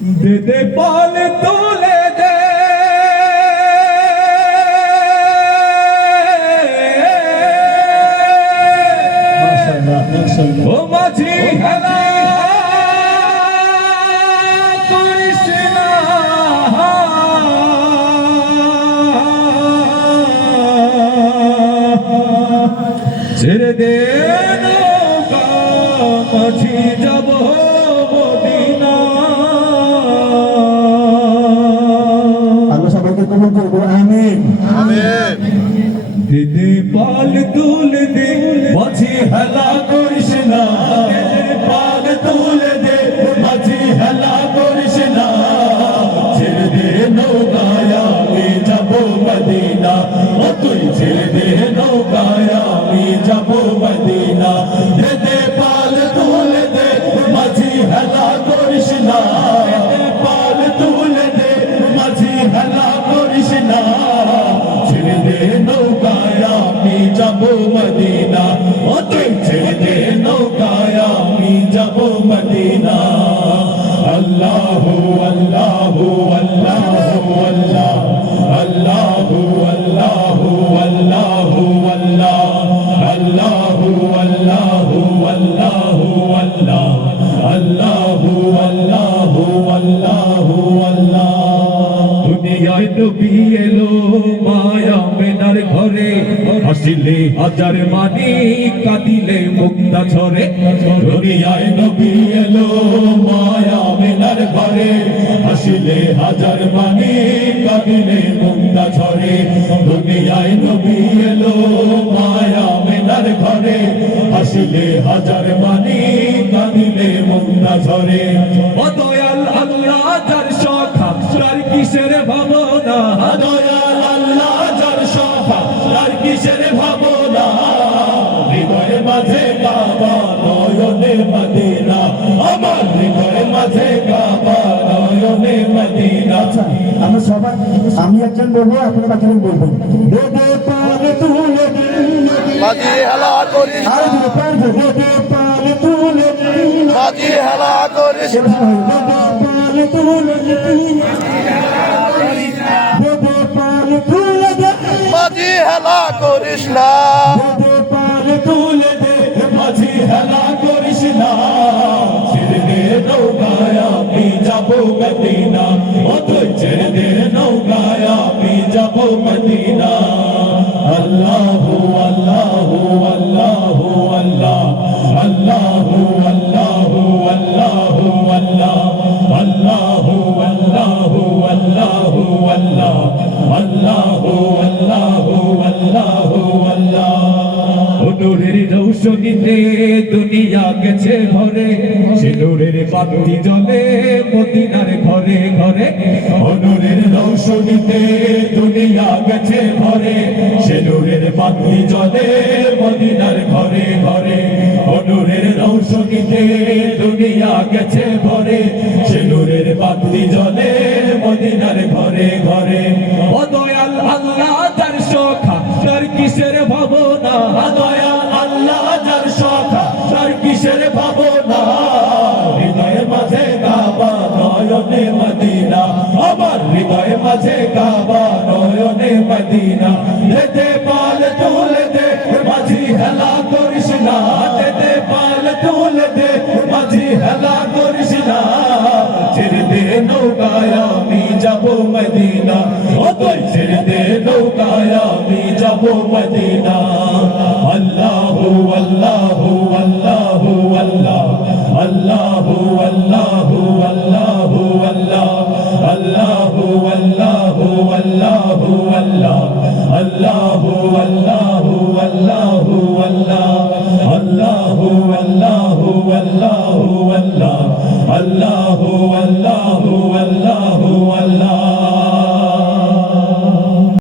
দে দে পাল তুলে দে মাশাআল্লাহ মাশাআল্লাহ ও মাঝি হেলা করিস না ছেড়ে দে নৌকা মাঝি যাব মদিনা। আল্লাহ সবাইকে কবুল করুন আমিন আমিন। দে দে পাল তুলে দে মাঝি হেলা করিস না, দে দে পাল তুলে দে মাঝি হেলা করিস না, ছেড়ে দে নৌকায় আমি যাব মদিনা, ও তুই ছেড়ে দে নৌকায় আমি যাব মদিনা। দে দে পাল তুলে দে মাঝি হেলা করিস না, দে দে পাল তুলে দে মাঝি হেলা করিস না, ছেড়ে দে নৌকায় আমি যাব মদিনা, ও তুই ছেড়ে দে নৌকায় আমি যাব মদিনা। আল্লাহু আল্লাহু আল্লাহু আল্লাহ আল্লাহু আল্লাহু আল্লাহু আল্লাহ আল্লাহু আল্লাহু আল্লাহু আল্লাহ আল্লাহু আল্লাহু আল্লাহু আল্লাহ। দুনিয়ায় নবী এলো মায়া মেনার ঘরে, হাসিলে হাজার মানি কাঁদিলে মুক্তা ঝরে। দুনিয়ায় নবী এলো মায়া মেনার ঘরে, হাসিলে হাজার মানি কাঁদিলে মুক্তা ঝরে। দুনিয়ায় নবী এলো মায়া মেনার ঘরে, হাসিলে হাজার মানি কাঁদিলে মুক্তা ঝরে। ও দয়াল আল্লাহ যার সখা তার কিসের ভাবনা, দয়াল আল্লাহ যার সখা তার কিসের ভাবনা, হৃদয়ের মাঝে কাবা নয়নে মদিনা, আমার হৃদয়ের মাঝে কাবা নয়নে মদিনা। আমরা সবাই আমি একজন বলবো আপনারা বাকিজন বলবেন। দে দে পাল তুলে দে মাঝি হেলা করিস আর দে পাল দে দে পাল তুলে দে মাঝি হেলা করিস দে পাল তুলে দে দে পাল তুলে দে মাঝি হেলা করিস না। দে পাল তুলে দে মাঝি হেলা করিস না, ছেড়ে দে নৌকায় আমি যাব মদিনা, ও তুই ছেড়ে দে নৌকায় আমি যাব মদিনা। আল্লাহু আল্লাহু আল্লাহু আল্লাহ আল্লাহু আল্লাহু আল্লাহু আল্লাহ আল্লাহু আল্লাহু আল্লাহু আল্লাহ আল্লাহু আল্লাহু আল্লাহু আল্লাহ। নূরের রৌশনীতে দুনিয়া গেছে ভরে, সে নূরের বাতি জ্বলে মদিনার ঘরে ঘরে। নূরের রৌশনীতে দুনিয়া গেছে ভরে, সে নূরের বাতি জ্বলে মদিনার ঘরে ঘরে। নূরের রৌশনীতে দুনিয়া গেছে ভরে, সে নূরের বাতি জ্বলে মদিনার ঘরে ঘরে। ও দয়াল আল্লাহ যার সখা তার কিসের ভাবনা, দয়াল আল্লাহ যার সখা তার কিসের ভাবনা, হৃদয়ের মাঝে কাবা নয়নে মদিনা, আমার হৃদয়ের মাঝে কাবা নয়নে মদিনা। দে দে পাল তুলে দে মাঝি হেলা করিস না, দে দে পাল তুলে দে মাঝি হেলা করিস না, ছেড়ে দে নৌকায় আমি যাব মদিনা, ও তুই ছেড়ে দে নৌকায় আমি যাব মদিনা।